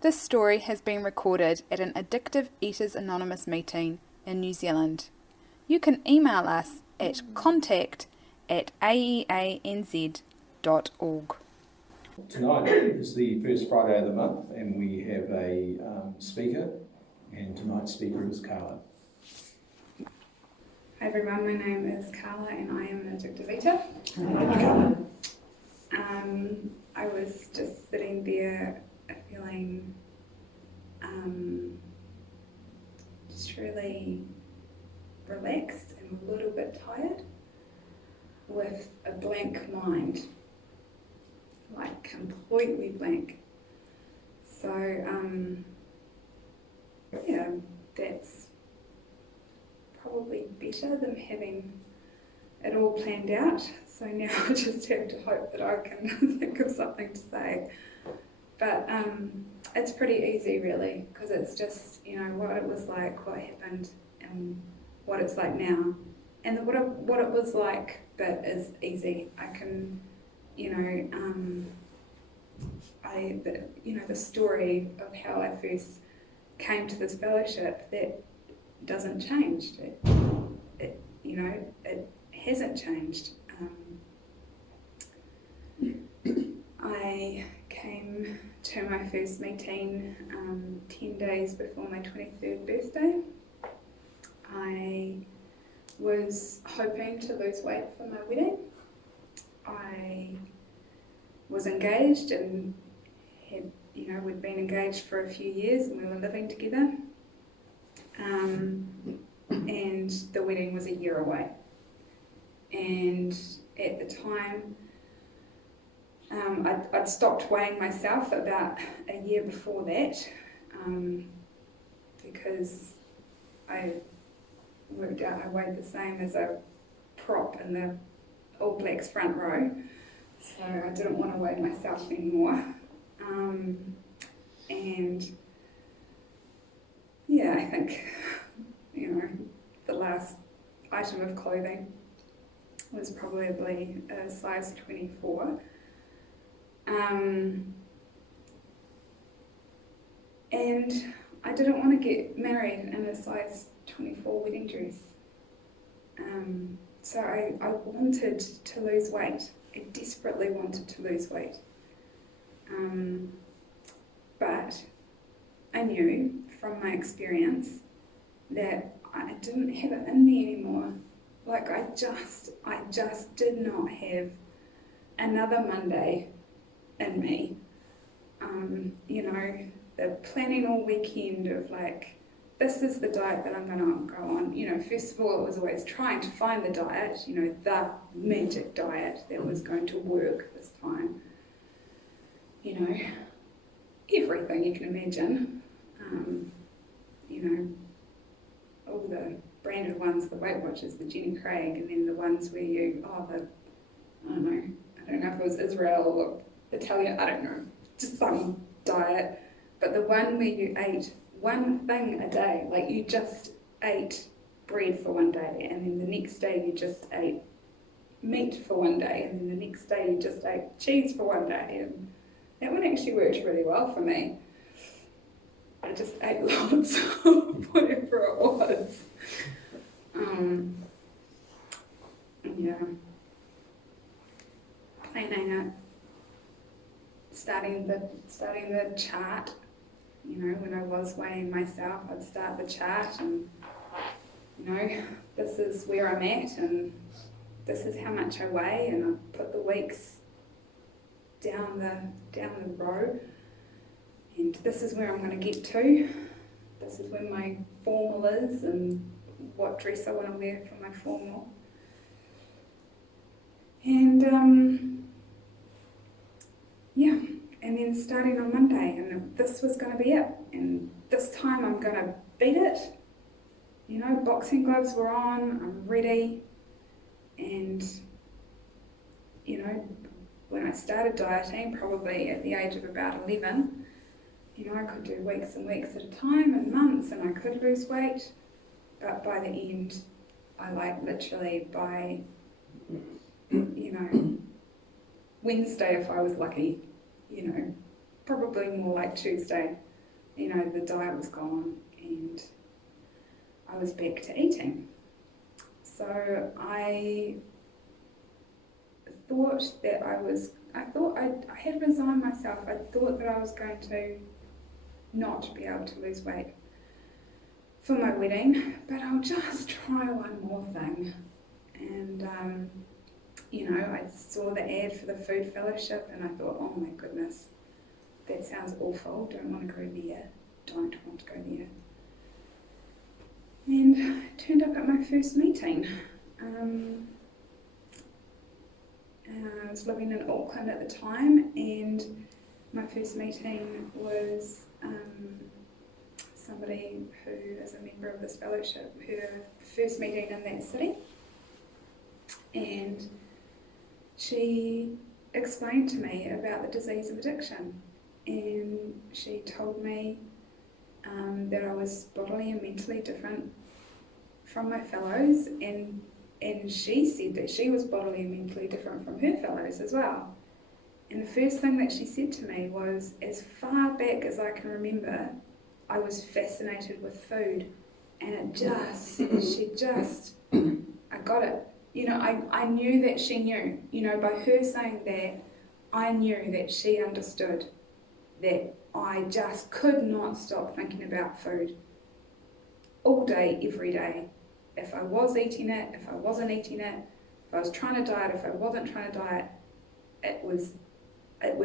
This story has been recorded at an Addictive Eaters Anonymous meeting in New Zealand. You can email us at contact@aeanz.org. Tonight is the first Friday of the month, and we have a speaker, and tonight's speaker is Carla. Hi everyone, my name is Carla and I am an addictive eater. I was just sitting there feeling just really relaxed and a little bit tired with a blank mind, like completely blank. So yeah, that's probably better than having it all planned out. So now I just have to hope that I can think of something to say. But it's pretty easy really, because it's just, what it was like, what happened, and what it's like now. And what it was like bit is easy. I can, the story of how I first came to this fellowship, that doesn't change. It hasn't changed. I came to my first meeting 10 days before my 23rd birthday. I was hoping to lose weight for my wedding. I was engaged and had, we'd been engaged for a few years and we were living together. And the wedding was a year away. And at the time, I'd stopped weighing myself about a year before that, because I worked out I weighed the same as a prop in the All Blacks front row, so I didn't want to weigh myself anymore. And yeah, I think, the last item of clothing was probably a size 24. And I didn't want to get married in a size 24 wedding dress. So I wanted to lose weight. I desperately wanted to lose weight. But I knew from my experience that I didn't have it in me anymore. Like I just did not have another Monday in me. The planning all weekend of like, this is the diet that I'm going to go on. First of all, it was always trying to find the diet, the magic diet that was going to work this time. Everything you can imagine. All the branded ones, the Weight Watchers, the Jenny Craig, and then the ones where I don't know if it was Israel or Italian, I don't know, just some diet. But the one where you ate one thing a day, like you just ate bread for one day, and then the next day you just ate meat for one day, and then the next day you just ate cheese for one day, and that one actually worked really well for me. I just ate lots of whatever it was. Yeah. Planning it, starting the chart. When I was weighing myself, I'd start the chart and, this is where I'm at and this is how much I weigh, and I'd put the weeks down the row, and this is where I'm going to get to. This is where my formal is and what dress I want to wear for my formal. And and then starting on Monday, and this was going to be it. And this time I'm going to beat it. Boxing gloves were on, I'm ready. And, when I started dieting, probably at the age of about 11, I could do weeks and weeks at a time and months, and I could lose weight. But by the end, I literally by, Wednesday, if I was lucky, probably more like Tuesday, you know, the diet was gone and I was back to eating. So I thought that I had resigned myself. I thought that I was going to not be able to lose weight for my wedding, but I'll just try one more thing. And you know, I saw the ad for the food fellowship and I thought, oh my goodness, that sounds awful, don't want to go there, don't want to go there. And I turned up at my first meeting. I was living in Auckland at the time, and my first meeting was somebody who is a member of this fellowship, her first meeting in that city. And she explained to me about the disease of addiction, and she told me that I was bodily and mentally different from my fellows, and she said that she was bodily and mentally different from her fellows as well. And the first thing that she said to me was, as far back as I can remember, I was fascinated with food, and I got it. You know, I knew that she knew. You know, by her saying that, I knew that she understood that I just could not stop thinking about food all day, every day. If I was eating it, if I wasn't eating it, if I was trying to diet, if I wasn't trying to diet, it was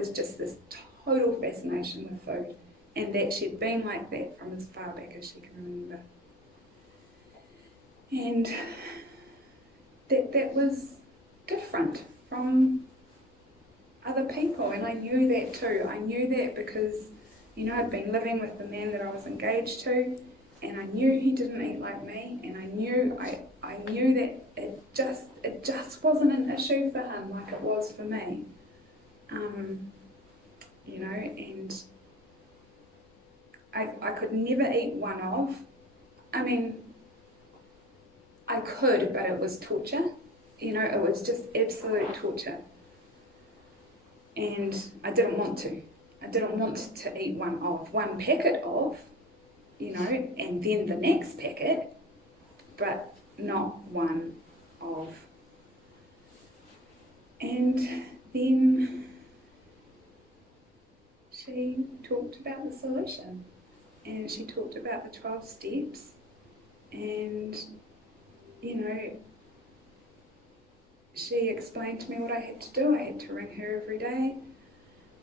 just this total fascination with food, and that she'd been like that from as far back as she can remember. And that was different from other people, and I knew that too. I knew that because, you know, I'd been living with the man that I was engaged to, and I knew he didn't eat like me, and I knew that it just wasn't an issue for him like it was for me. You know, and I could never eat one of. I mean, I could, but it was torture. You know, it was just absolute torture. And I didn't want to. I didn't want to eat one packet of, you know, and then the next packet, but not one of. And then she talked about the solution, and she talked about the 12 steps, and, you know, she explained to me what I had to do. I had to ring her every day.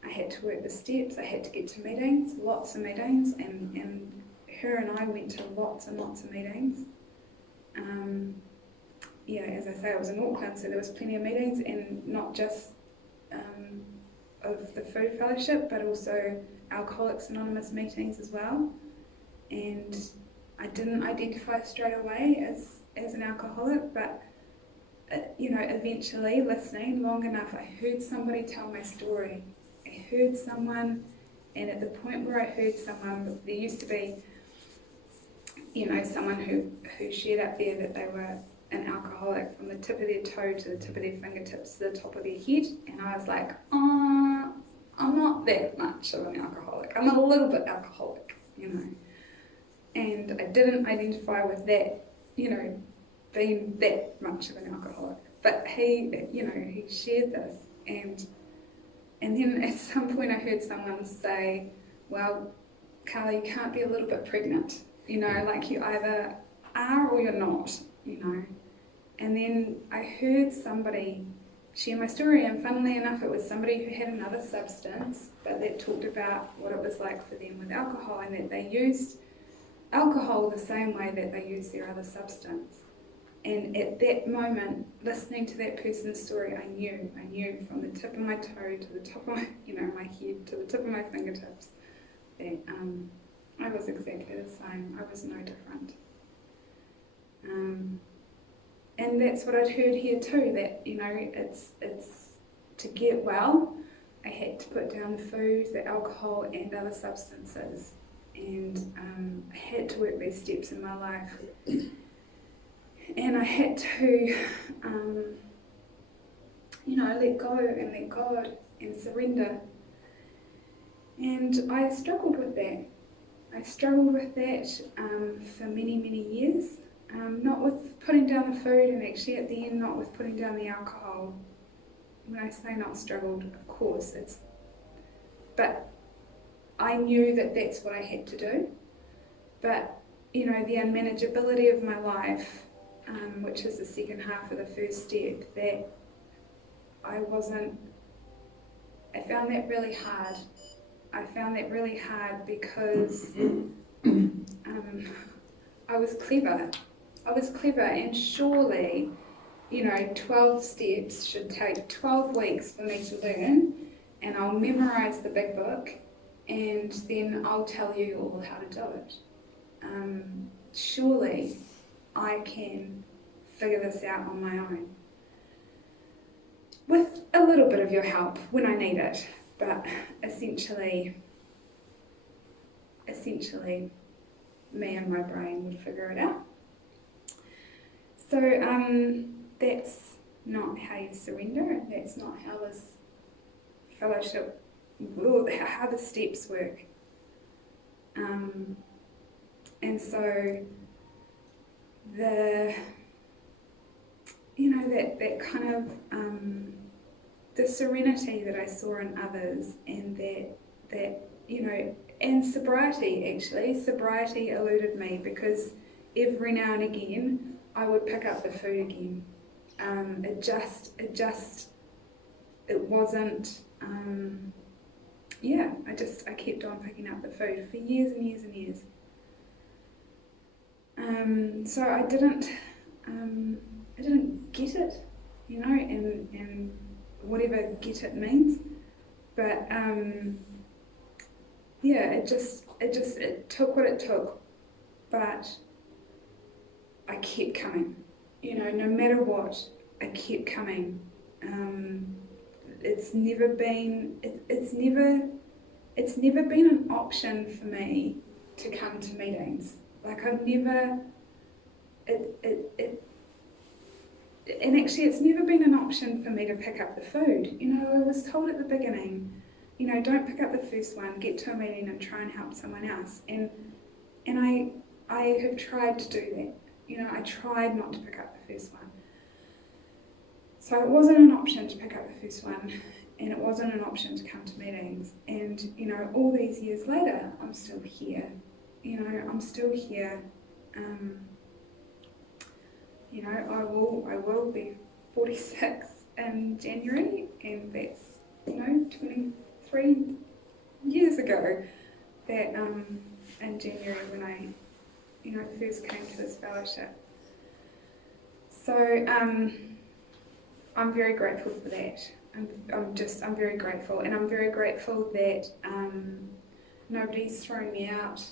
I had to work the steps. I had to get to meetings, lots of meetings, and her and I went to lots and lots of meetings. You know, as I say, I was in Auckland, so there was plenty of meetings, and not just of the food fellowship, but also Alcoholics Anonymous meetings as well. And I didn't identify straight away as an alcoholic, but you know, eventually, listening long enough, I heard somebody tell my story. I heard someone, and at the point where I heard someone, there used to be, you know, someone who shared up there that they were an alcoholic from the tip of their toe to the tip of their fingertips to the top of their head, and I was like, I'm not that much of an alcoholic. I'm a little bit alcoholic, you know. And I didn't identify with that, you know, being that much of an alcoholic. But he, you know, he shared this, and then at some point I heard someone say, well, Carla, you can't be a little bit pregnant, you know, like you either are or you're not, you know. And then I heard somebody share my story, and funnily enough, it was somebody who had another substance, but that talked about what it was like for them with alcohol, and that they used alcohol the same way that they used their other substance. And at that moment, listening to that person's story, I knew from the tip of my toe to the top of my, you know, my head to the tip of my fingertips that I was exactly the same. I was no different. And that's what I'd heard here too, that, you know, it's to get well, I had to put down the food, the alcohol and other substances. And I had to work these steps in my life. And I had to, you know, let go and let God and surrender. And I struggled with that. I struggled with that for many, many years. Not with putting down the food, and actually at the end not with putting down the alcohol. When I say not struggled, of course, but I knew that that's what I had to do. But, the unmanageability of my life, which is the second half of the first step, that I found that really hard. I found that really hard because I was clever. And surely, 12 steps should take 12 weeks for me to learn, and I'll memorize the big book, and then I'll tell you all how to do it. Surely I can figure this out on my own. With a little bit of your help when I need it, but essentially me and my brain would figure it out. So that's not how you surrender, and that's not how this fellowship, how the steps work. And so that kind of the serenity that I saw in others, and that and sobriety, actually. Sobriety eluded me because every now and again I would pick up the food again. It wasn't, I kept on picking up the food for years and years and years. So I didn't get it, and whatever get it means, but it took what it took, but I kept coming, no matter what, I kept coming. It's never been an option for me to come to meetings. Like I've never, and actually it's never been an option for me to pick up the food. I was told at the beginning, don't pick up the first one, get to a meeting and try and help someone else. And I have tried to do that. I tried not to pick up the first one. So it wasn't an option to pick up the first one, and it wasn't an option to come to meetings. And, all these years later, I'm still here. I'm still here. I will be 46 in January, and that's 23 years ago. That in January when I first came to this fellowship. So I'm very grateful for that. I'm very grateful, and I'm very grateful that nobody's thrown me out.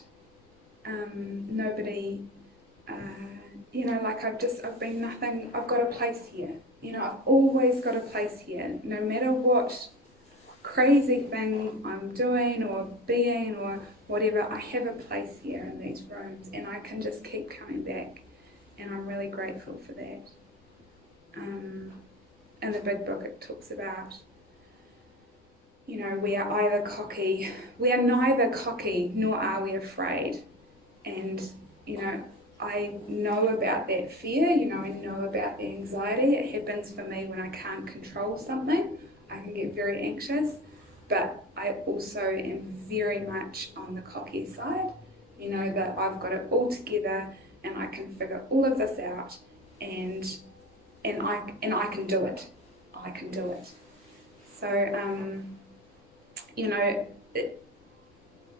Nobody, I've been nothing. I've got a place here. I've always got a place here. No matter what crazy thing I'm doing or being or whatever, I have a place here in these rooms, and I can just keep coming back, and I'm really grateful for that. In the big book it talks about, we are neither cocky nor are we afraid. And, I know about that fear, I know about the anxiety. It happens for me when I can't control something. I can get very anxious, but I also am very much on the cocky side, that I've got it all together and I can figure all of this out, and I can do it. I can do it. So,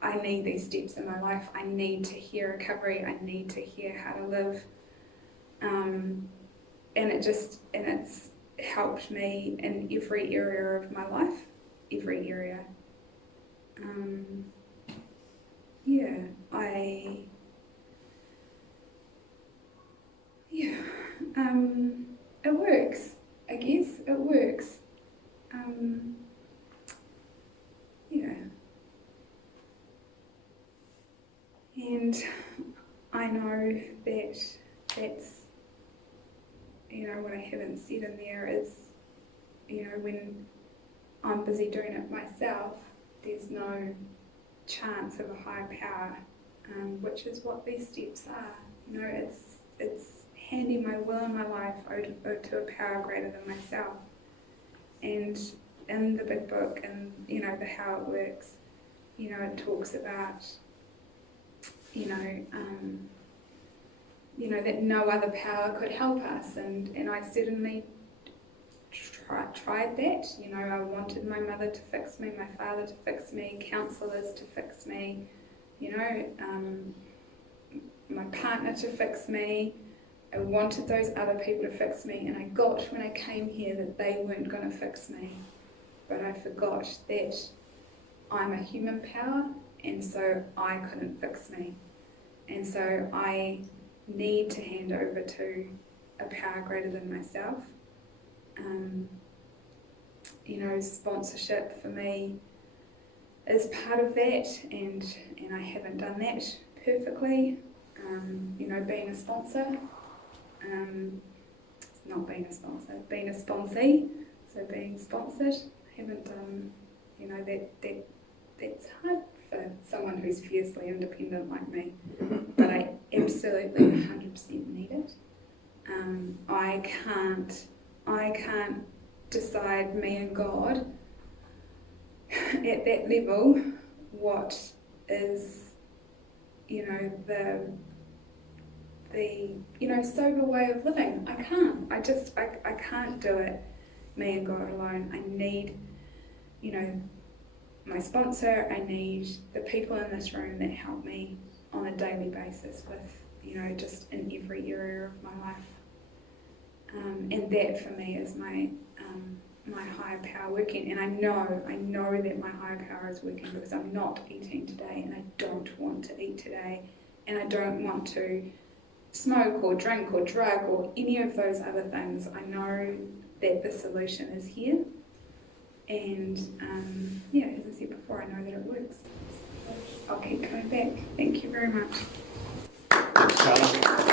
I need these steps in my life. I need to hear recovery. I need to hear how to live. And it's helped me in every area of my life. Every area. It works. I guess it works. And I know that's, what I haven't said in there is, when I'm busy doing it myself, there's no chance of a higher power, which is what these steps are. You know, it's handing my will and my life over to a power greater than myself. And in the big book, and you know, the how it works, you know, it talks about, you know, that no other power could help us, and I certainly tried that. You know, I wanted my mother to fix me, my father to fix me, counsellors to fix me, you know, my partner to fix me. I wanted those other people to fix me, and I got when I came here that they weren't going to fix me. But I forgot that I'm a human power, and so I couldn't fix me. And so I need to hand over to a power greater than myself. You know, sponsorship for me is part of that, and I haven't done that perfectly. You know, being a sponsor, not being a sponsor, being a sponsee, so being sponsored, I haven't done, you know, that's hard for someone who's fiercely independent like me, but I absolutely 100% need it. I can't decide, me and God, at that level, what is, you know, the you know, sober way of living. I can't. I can't do it, me and God alone. I need, you know, my sponsor. I need the people in this room that help me on a daily basis with, you know, just in every area of my life. And that for me is my higher power working, and I know that my higher power is working because I'm not eating today, and I don't want to eat today, and I don't want to smoke or drink or drug or any of those other things. I know that the solution is here, and yeah, as I said before, I know that it works. I'll keep coming back. Thank you very much. Thanks, Carla.